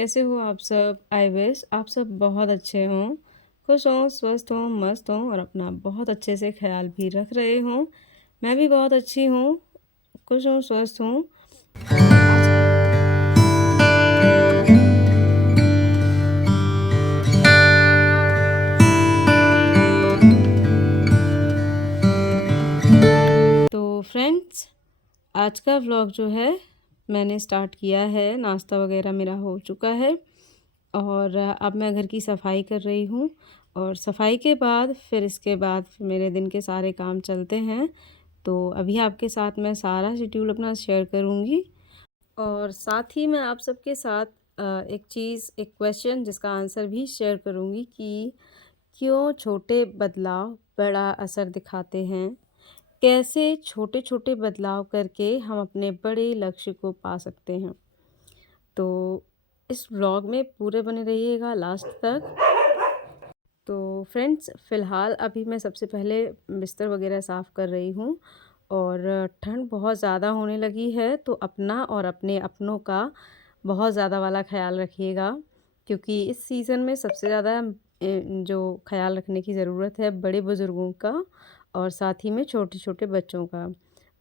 कैसे हो आप सब? आई विश आप सब बहुत अच्छे हों, खुश हों, स्वस्थ हों, मस्त हों और अपना बहुत अच्छे से ख़्याल भी रख रहे हों। मैं भी बहुत अच्छी हूँ, खुश हूँ, स्वस्थ हूँ और आज तो फ्रेंड्स, आज का व्लॉग जो है मैंने स्टार्ट किया है, नाश्ता वग़ैरह मेरा हो चुका है और अब मैं घर की सफाई कर रही हूँ और सफाई के बाद फिर इसके बाद मेरे दिन के सारे काम चलते हैं। तो अभी आपके साथ मैं सारा शेड्यूल अपना शेयर करूँगी और साथ ही मैं आप सबके साथ एक क्वेश्चन जिसका आंसर भी शेयर करूँगी कि क्यों छोटे बदलाव बड़ा असर दिखाते हैं? कैसे छोटे-छोटे बदलाव करके हम अपने बड़े लक्ष्य को पा सकते हैं? तो इस व्लॉग में पूरे बने रहिएगा लास्ट तक। तो फ्रेंड्स फ़िलहाल अभी मैं सबसे पहले बिस्तर वग़ैरह साफ़ कर रही हूँ और ठंड बहुत ज़्यादा होने लगी है तो अपना और अपने अपनों का बहुत ज़्यादा वाला ख़्याल रखिएगा क्योंकि इस सीज़न में सबसे ज़्यादा जो ख़्याल रखने की ज़रूरत है बड़े बुज़ुर्गों का और साथ ही में छोटे-छोटे बच्चों का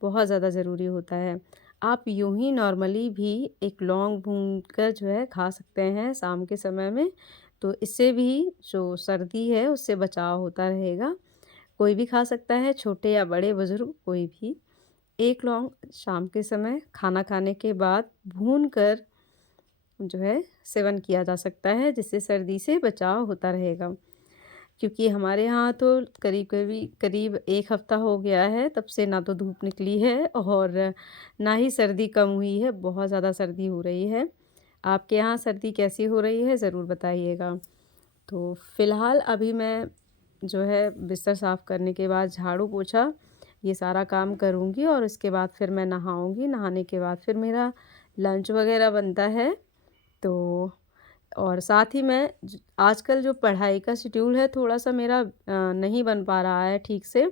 बहुत ज़्यादा ज़रूरी होता है। आप यूँ ही नॉर्मली भी एक लौंग भून कर जो है खा सकते हैं शाम के समय में, तो इससे भी जो सर्दी है उससे बचाव होता रहेगा। कोई भी खा सकता है, छोटे या बड़े बुज़ुर्ग कोई भी। 1 लौंग शाम के समय खाना खाने के बाद भून कर जो है सेवन किया जा सकता है, जिससे सर्दी से बचाव होता रहेगा। क्योंकि हमारे यहाँ तो करीब 1 हफ़्ता हो गया है, तब से ना तो धूप निकली है और ना ही सर्दी कम हुई है, बहुत ज़्यादा सर्दी हो रही है। आपके यहाँ सर्दी कैसी हो रही है ज़रूर बताइएगा। तो फ़िलहाल अभी मैं जो है बिस्तर साफ़ करने के बाद झाड़ू-पोछा ये सारा काम करूँगी और उसके बाद फिर मैं नहाऊँगी। नहाने के बाद फिर मेरा लंच वग़ैरह बनता है। तो और साथ ही मैं आजकल जो पढ़ाई का शेड्यूल है थोड़ा-सा मेरा नहीं बन पा रहा है ठीक से।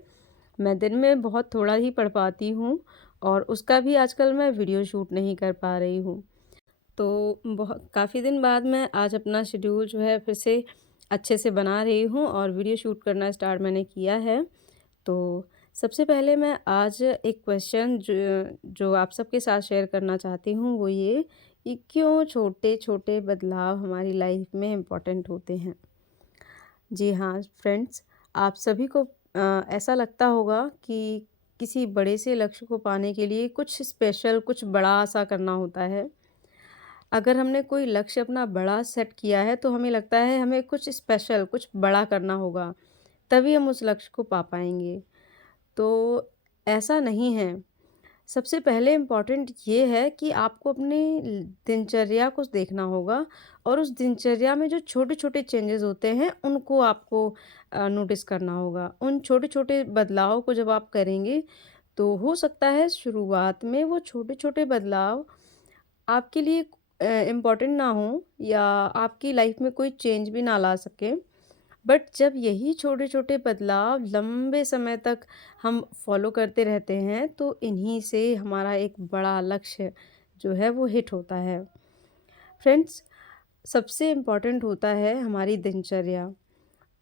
मैं दिन में बहुत थोड़ा ही पढ़ पाती हूँ और उसका भी आजकल मैं वीडियो शूट नहीं कर पा रही हूँ। तो काफ़ी दिन बाद मैं आज अपना शेड्यूल जो है फिर से अच्छे से बना रही हूँ और वीडियो शूट करना स्टार्ट मैंने किया है। तो सबसे पहले मैं आज एक क्वेश्चन जो आप सबके साथ शेयर करना चाहती हूँ वो ये कि क्यों छोटे-छोटे बदलाव हमारी लाइफ में इम्पोर्टेंट होते हैं? जी हाँ, फ्रेंड्स आप सभी को ऐसा लगता होगा कि किसी बड़े से लक्ष्य को पाने के लिए कुछ स्पेशल, कुछ बड़ा-सा करना होता है। अगर हमने कोई लक्ष्य अपना बड़ा सेट किया है तो हमें लगता है हमें कुछ स्पेशल, कुछ बड़ा करना होगा, तभी हम उस लक्ष्य को पा पाएँगे। तो ऐसा नहीं है। सबसे पहले इम्पोर्टेंट ये है कि आपको अपनी दिनचर्या को देखना होगा और उस दिनचर्या में जो छोटे-छोटे चेंजेस होते हैं, उनको आपको नोटिस करना होगा। उन छोटे-छोटे बदलाव को जब आप करेंगे, तो हो सकता है शुरुआत में वो छोटे-छोटे बदलाव आपके लिए इम्पोर्टेंट ना हो या आपकी लाइफ में कोई चेंज भी ना ला सके। बट जब यही छोटे-छोटे बदलाव लंबे समय तक हम फॉलो करते रहते हैं, तो इन्हीं से हमारा एक बड़ा लक्ष्य जो है वो हिट होता है। फ्रेंड्स, सबसे इम्पोर्टेंट होता है हमारी दिनचर्या।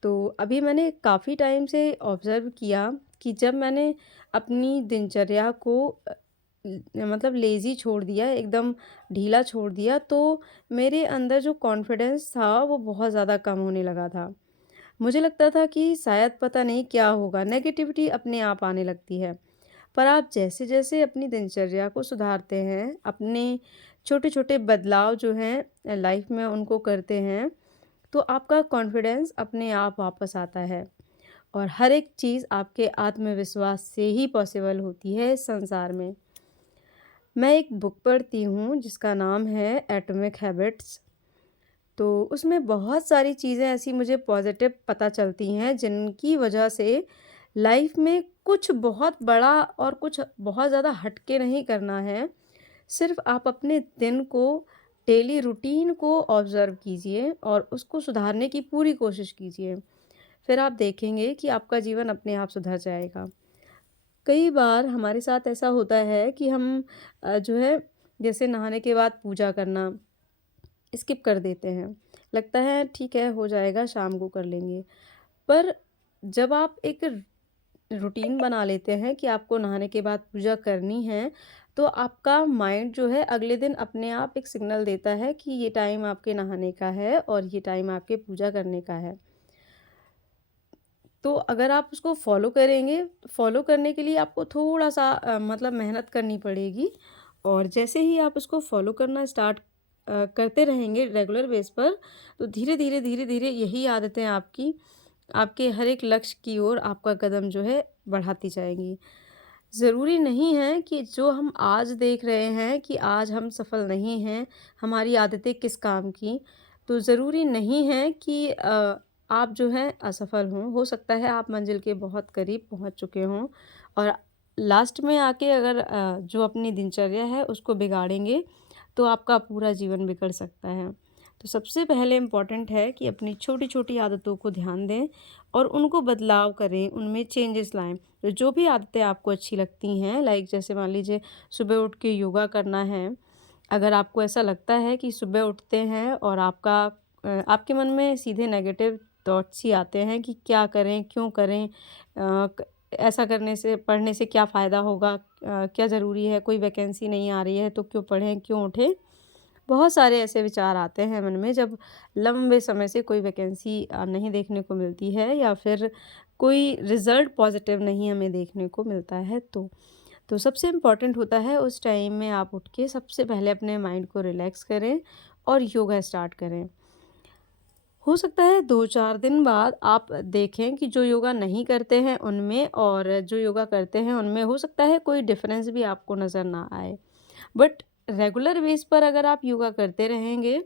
तो अभी मैंने काफ़ी टाइम से ऑब्ज़र्व किया कि जब मैंने अपनी दिनचर्या को मतलब लेज़ी छोड़ दिया, एकदम ढीला छोड़ दिया, तो मेरे अंदर जो कॉन्फिडेंस था, वो बहुत ज़्यादा कम होने लगा था। मुझे लगता था कि शायद पता नहीं क्या होगा, नेगेटिविटी अपने आप आने लगती है। पर आप जैसे-जैसे अपनी दिनचर्या को सुधारते हैं, अपने छोटे-छोटे बदलाव जो हैं लाइफ में उनको करते हैं, तो आपका कॉन्फिडेंस अपने आप वापस आता है और हर एक चीज़ आपके आत्मविश्वास से ही पॉसिबल होती है इस संसार में। मैं एक बुक पढ़ती हूँ जिसका नाम है एटॉमिक हैबिट्स। तो उसमें बहुत सारी चीज़ें ऐसी मुझे पॉज़िटिव पता चलती हैं जिनकी वजह से लाइफ में कुछ बहुत बड़ा और कुछ बहुत ज़्यादा हट के नहीं करना है। सिर्फ़ आप अपने दिन को, डेली रूटीन को ऑब्ज़र्व कीजिए और उसको सुधारने की पूरी कोशिश कीजिए। फिर आप देखेंगे कि आपका जीवन अपने आप सुधर जाएगा। कई बार हमारे साथ ऐसा होता है कि हम जो है जैसे नहाने के बाद पूजा करना स्किप कर देते हैं। लगता है ठीक है हो जाएगा शाम को कर लेंगे। पर जब आप एक रूटीन बना लेते हैं कि आपको नहाने के बाद पूजा करनी है, तो आपका माइंड जो है अगले दिन अपने आप एक सिग्नल देता है कि ये टाइम आपके नहाने का है और ये टाइम आपके पूजा करने का है। तो अगर आप उसको फ़ॉलो करेंगे, फ़ॉलो करने के लिए आपको थोड़ा-सा मतलब मेहनत करनी पड़ेगी और जैसे ही आप उसको फ़ॉलो करना स्टार्ट करते रहेंगे रेगुलर बेस पर, तो धीरे-धीरे, धीरे-धीरे यही आदतें आपकी आपके हर एक लक्ष्य की ओर आपका कदम जो है बढ़ाती जाएँगी। ज़रूरी नहीं है कि जो हम आज देख रहे हैं कि आज हम सफल नहीं हैं, हमारी आदतें किस काम की, तो ज़रूरी नहीं है कि आप जो हैं असफल हों। हो सकता है आप मंज़िल के बहुत करीब पहुँच चुके हों और लास्ट में आके अगर जो अपनी दिनचर्या है उसको बिगाड़ेंगे, तो आपका पूरा जीवन बिगड़ सकता है। तो सबसे पहले इम्पॉर्टेंट है कि अपनी छोटी-छोटी आदतों को ध्यान दें और उनको बदलाव करें, उनमें चेंजेस लाएँ। तो जो भी आदतें आपको अच्छी लगती हैं लाइक जैसे मान लीजिए सुबह उठ के योगा करना है। अगर आपको ऐसा लगता है कि सुबह उठते हैं और आपके मन में सीधे नेगेटिव थॉट्स ही आते हैं कि क्या करें, क्यों करें? ऐसा करने से पढ़ने से क्या फ़ायदा होगा? क्या ज़रूरी है? कोई वैकेंसी नहीं आ रही है तो क्यों पढ़ें, क्यों उठें? बहुत सारे ऐसे विचार आते हैं मन में जब लंबे समय से कोई वैकेंसी नहीं देखने को मिलती है या फिर कोई रिज़ल्ट पॉज़िटिव नहीं हमें देखने को मिलता है तो। तो सबसे इम्पोर्टेंट होता है उस टाइम में आप उठ के सबसे पहले अपने माइंड को रिलैक्स करें और योगा स्टार्ट करें। हो सकता है 2-4 दिन बाद आप देखें कि जो योगा नहीं करते हैं उनमें और जो योगा करते हैं उनमें हो सकता है कोई डिफ़रेंस भी आपको नज़र ना आए। बट रेगुलर बेस पर अगर आप योगा करते रहेंगे,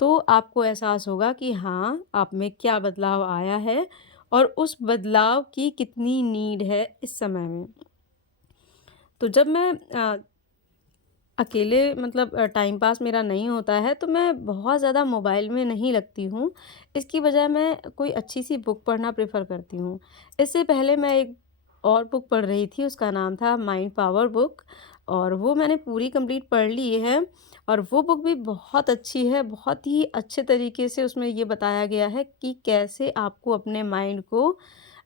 तो आपको एहसास होगा कि हाँ, आप में क्या बदलाव आया है और उस बदलाव की कितनी नीड है इस समय में। तो जब मैं अकेले मतलब टाइम पास मेरा नहीं होता है, तो मैं बहुत ज़्यादा मोबाइल में नहीं लगती हूँ। इसकी बजाय मैं कोई अच्छी-सी बुक पढ़ना प्रेफ़र करती हूँ। इससे पहले मैं एक और बुक पढ़ रही थी, उसका नाम था माइंड पावर बुक और वो मैंने पूरी कंप्लीट पढ़ ली है और वो बुक भी बहुत अच्छी है। बहुत ही अच्छे तरीके से उसमें ये बताया गया है कि कैसे आपको अपने माइंड को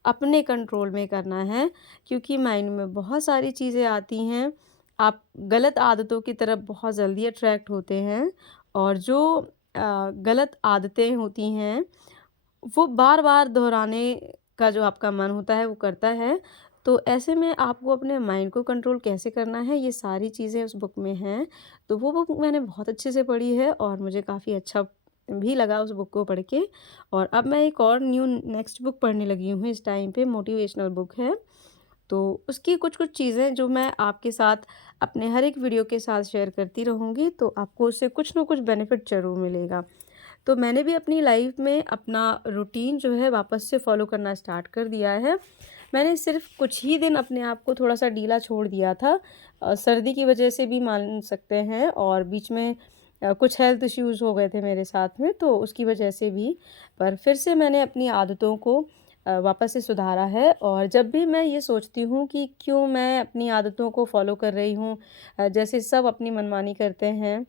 अपने कंट्रोल में करना है, क्योंकि माइंड में बहुत सारी चीज़ें आती हैं। आप गलत आदतों की तरफ बहुत जल्दी अट्रैक्ट होते हैं और जो गलत आदतें होती हैं, वो बार-बार दोहराने का जो आपका मन होता है, वो करता है। तो ऐसे में आपको अपने माइंड को कंट्रोल कैसे करना है, ये सारी चीज़ें उस बुक में हैं। तो वो बुक मैंने बहुत अच्छे से पढ़ी है और मुझे काफ़ी अच्छा भी लगा उस बुक को पढ़ के। और अब मैं एक और न्यू नेक्स्ट बुक पढ़ने लगी हूँ इस टाइम पे, मोटिवेशनल बुक है। तो उसकी कुछ-कुछ चीज़ें जो मैं आपके साथ अपने हर एक वीडियो के साथ शेयर करती रहूँगी, तो आपको उससे कुछ ना कुछ बेनिफिट ज़रूर मिलेगा। तो मैंने भी अपनी लाइफ में अपना रूटीन जो है वापस से फ़ॉलो करना स्टार्ट कर दिया है। मैंने सिर्फ़ कुछ ही दिन अपने आप को थोड़ा-सा ढीला छोड़ दिया था। सर्दी की वजह से भी मान सकते हैं और बीच में कुछ हेल्थ इश्यूज़ हो गए थे मेरे साथ में, तो उसकी वजह से भी। पर फिर से मैंने अपनी आदतों को वापस से सुधारा है और जब भी मैं ये सोचती हूँ कि क्यों मैं अपनी आदतों को फ़ॉलो कर रही हूँ, जैसे सब अपनी मनमानी करते हैं,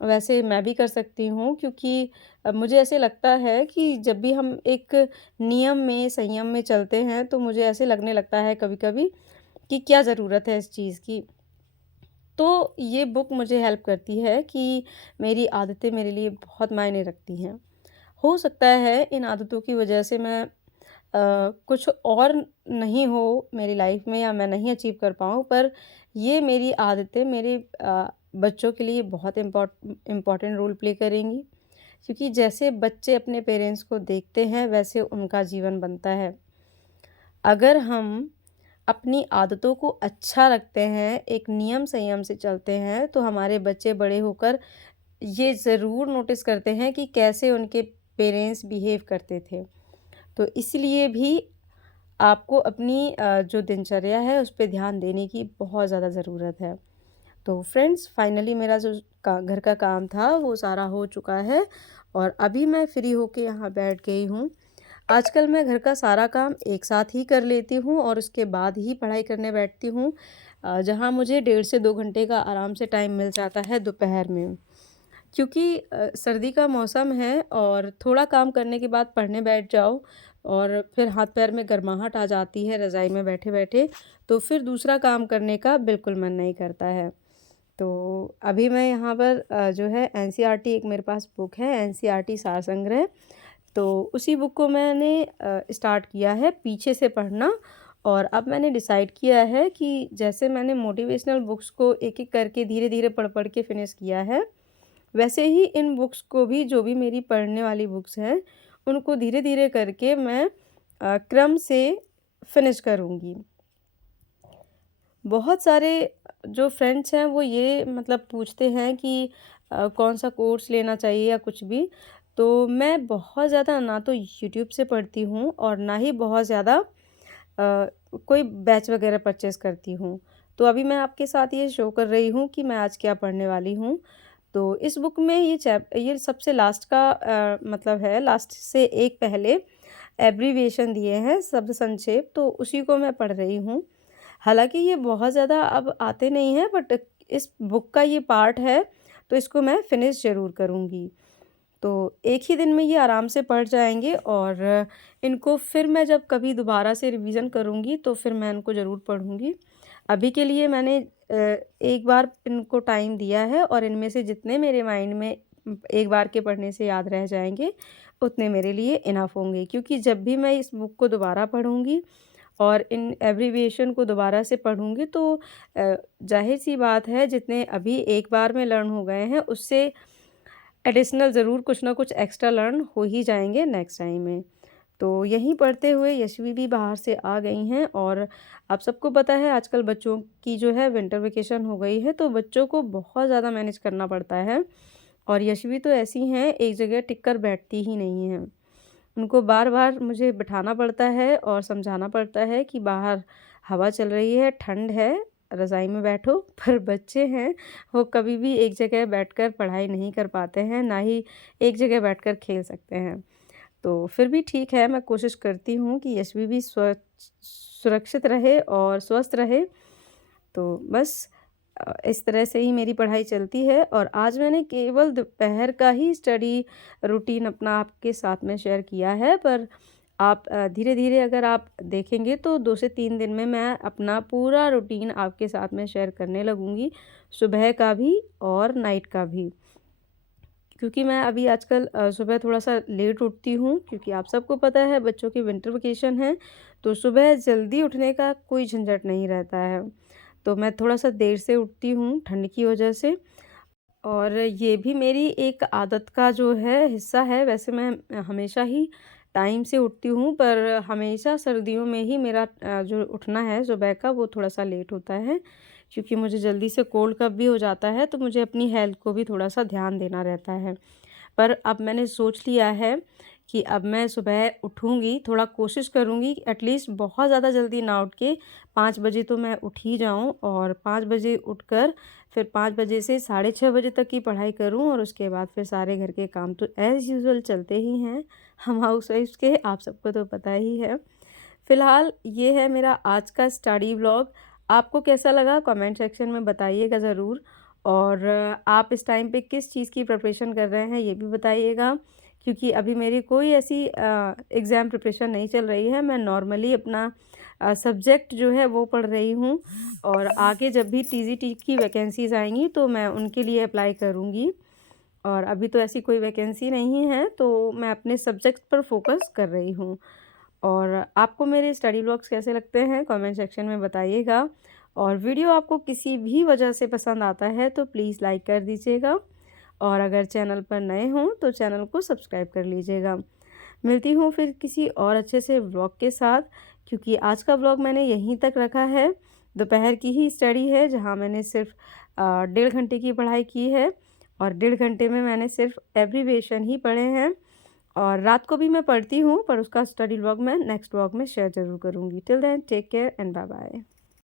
वैसे मैं भी कर सकती हूँ, क्योंकि मुझे ऐसे लगता है कि जब भी हम एक नियम में, संयम में चलते हैं, तो मुझे ऐसे लगने लगता है कभी-कभी कि क्या ज़रूरत है इस चीज़ की। तो ये बुक मुझे हेल्प करती है कि मेरी आदतें मेरे लिए बहुत मायने रखती हैं। हो सकता है इन आदतों की वजह से मैं कुछ और नहीं हो मेरी लाइफ में या मैं नहीं अचीव कर पाऊँ, पर ये मेरी आदतें मेरे बच्चों के लिए बहुत इम्पोर्टेंट रोल प्ले करेंगी, क्योंकि जैसे बच्चे अपने पेरेंट्स को देखते हैं वैसे उनका जीवन बनता है। अगर हम अपनी आदतों को अच्छा रखते हैं, एक नियम संयम से चलते हैं, तो हमारे बच्चे बड़े होकर ये ज़रूर नोटिस करते हैं कि कैसे उनके पेरेंट्स बिहेव करते थे। तो इसलिए भी आपको अपनी जो दिनचर्या है उस पे ध्यान देने की बहुत ज़्यादा ज़रूरत है। तो फ्रेंड्स फाइनली मेरा जो घर का काम था वो सारा हो चुका है और अभी मैं फ्री होके यहाँ बैठ गई हूँ। आजकल मैं घर का सारा काम एक साथ ही कर लेती हूँ और उसके बाद ही पढ़ाई करने बैठती हूँ, जहाँ मुझे 1.5 से 2 घंटे का आराम से टाइम मिल जाता है दोपहर में। क्योंकि सर्दी का मौसम है और थोड़ा काम करने के बाद पढ़ने बैठ जाओ और फिर हाथ पैर में गर्माहट आ जाती है रज़ाई में बैठे-बैठे, तो फिर दूसरा काम करने का बिल्कुल मन नहीं करता है। तो अभी मैं यहाँ पर जो है एनसीईआरटी एक मेरे पास बुक है, एनसीईआरटी सार संग्रह। तो उसी बुक को मैंने स्टार्ट किया है पीछे से पढ़ना। और अब मैंने डिसाइड किया है कि जैसे मैंने मोटिवेशनल बुक्स को एक-एक करके धीरे-धीरे पढ़-पढ़ के फिनिश किया है, वैसे ही इन बुक्स को भी, जो भी मेरी पढ़ने वाली बुक्स हैं, उनको धीरे-धीरे करके मैं क्रम से फिनिश करूँगी। बहुत सारे जो फ्रेंड्स हैं वो ये मतलब पूछते हैं कि कौन-सा कोर्स लेना चाहिए या कुछ भी। तो मैं बहुत ज़्यादा ना तो यूट्यूब से पढ़ती हूँ और ना ही बहुत ज़्यादा कोई बैच वगैरह परचेज़ करती हूँ। तो अभी मैं आपके साथ ये शो कर रही हूँ कि मैं आज क्या पढ़ने वाली हूँ। तो इस बुक में ये सबसे लास्ट का मतलब है, लास्ट से एक पहले एब्रीविएशन दिए हैं, शब्द संक्षेप, तो उसी को मैं पढ़ रही हूँ। हालाँकि ये बहुत ज़्यादा अब आते नहीं हैं, बट इस बुक का ये पार्ट है, तो इसको मैं फिनिश ज़रूर करूँगी। तो एक ही दिन में ये आराम से पढ़ जाएँगे और इनको फिर मैं जब कभी दोबारा से रिवीज़न करूँगी तो फिर मैं इनको ज़रूर पढ़ूँगी। अभी के लिए मैंने एक बार इनको टाइम दिया है और इनमें से जितने मेरे माइंड में एक बार के पढ़ने से याद रह जाएँगे, उतने मेरे लिए इनफ होंगे। क्योंकि जब भी मैं इस बुक को दोबारा पढ़ूँगी और इन एब्रीविएशन को दोबारा से पढ़ूँगी तो ज़ाहिर-सी बात है, जितने अभी एक बार में लर्न हो गए हैं, उससे एडिशनल ज़रूर कुछ ना कुछ एक्स्ट्रा लर्न हो ही जाएँगे नेक्स्ट टाइम में। तो यहीं पढ़ते हुए यशवी भी बाहर से आ गई हैं और आप सबको पता है आजकल बच्चों की जो है विंटर वेकेशन हो गई है, तो बच्चों को बहुत ज़्यादा मैनेज करना पड़ता है। और यशवी तो ऐसी हैं, एक जगह टिक कर बैठती ही नहीं हैं। उनको बार-बार मुझे बिठाना पड़ता है और समझाना पड़ता है कि बाहर हवा चल रही है, ठंड है, रज़ाई में बैठो। पर बच्चे हैं, वो कभी भी एक जगह बैठकर पढ़ाई नहीं कर पाते हैं, ना ही एक जगह बैठकर खेल सकते हैं। तो फिर भी ठीक है, मैं कोशिश करती हूँ कि यशवी भी सुरक्षित रहे और स्वस्थ रहे। तो बस इस तरह से ही मेरी पढ़ाई चलती है और आज मैंने केवल दोपहर का ही स्टडी रूटीन अपना आपके साथ में शेयर किया है, पर आप धीरे-धीरे अगर आप देखेंगे तो 2 से 3 दिन में मैं अपना पूरा रूटीन आपके साथ में शेयर करने लगूँगी, सुबह का भी और नाइट का भी। क्योंकि मैं अभी आजकल सुबह थोड़ा-सा लेट उठती हूँ, क्योंकि आप सबको पता है बच्चों की विंटर वेकेशन है, तो सुबह जल्दी उठने का कोई झंझट नहीं रहता है। तो मैं थोड़ा-सा देर से उठती हूँ ठंड की वजह से। और ये भी मेरी एक आदत का जो है हिस्सा है। वैसे मैं हमेशा ही टाइम से उठती हूँ, पर हमेशा सर्दियों में ही मेरा जो उठना है सुबह का वो थोड़ा-सा लेट होता है। क्योंकि मुझे जल्दी से कोल्ड कफ़ भी हो जाता है, तो मुझे अपनी हेल्थ को भी थोड़ा-सा ध्यान देना रहता है। पर अब मैंने सोच लिया है कि अब मैं सुबह उठूँगी, थोड़ा कोशिश करूँगी एटलीस्ट बहुत ज़्यादा जल्दी ना उठ के 5 बजे तो मैं उठ ही जाऊँ और 5 बजे उठकर फिर 5 बजे से साढ़े 6 बजे तक की पढ़ाई करूँ और उसके बाद फिर सारे घर के काम तो एज़ यूजुअल चलते ही हैं हम हाउसवाइफ्स के, आप सबको तो पता ही है। फ़िलहाल ये है मेरा आज का स्टडी व्लॉग। आपको कैसा लगा कमेंट सेक्शन में बताइएगा ज़रूर। और आप इस टाइम पे किस चीज़ की प्रिपरेशन कर रहे हैं ये भी बताइएगा। क्योंकि अभी मेरी कोई ऐसी एग्ज़ाम प्रिपरेशन नहीं चल रही है। मैं नॉर्मली अपना सब्जेक्ट जो है वो पढ़ रही हूँ और आगे जब भी टीजीटी की वैकेंसीज़ आएँगी तो मैं उनके लिए अप्लाई करूँगी। और अभी तो ऐसी कोई वैकेंसी नहीं है, तो मैं अपने सब्जेक्ट पर फ़ोकस कर रही हूँ। और आपको मेरे स्टडी व्लॉग्स कैसे लगते हैं कमेंट सेक्शन में बताइएगा। और वीडियो आपको किसी भी वजह से पसंद आता है तो प्लीज़ लाइक कर दीजिएगा और अगर चैनल पर नए हों तो चैनल को सब्सक्राइब कर लीजिएगा। मिलती हूँ फिर किसी और अच्छे से व्लॉग के साथ, क्योंकि आज का व्लॉग मैंने यहीं तक रखा है। दोपहर की ही स्टडी है जहाँ मैंने सिर्फ 1.5 घंटे की पढ़ाई की है और 1.5 घंटे में मैंने सिर्फ एब्रीविएशन ही पढ़े हैं। और रात को भी मैं पढ़ती हूँ, पर उसका स्टडी व्लॉग मैं नेक्स्ट व्लॉग में शेयर ज़रूर करूँगी। Till then take care and bye bye.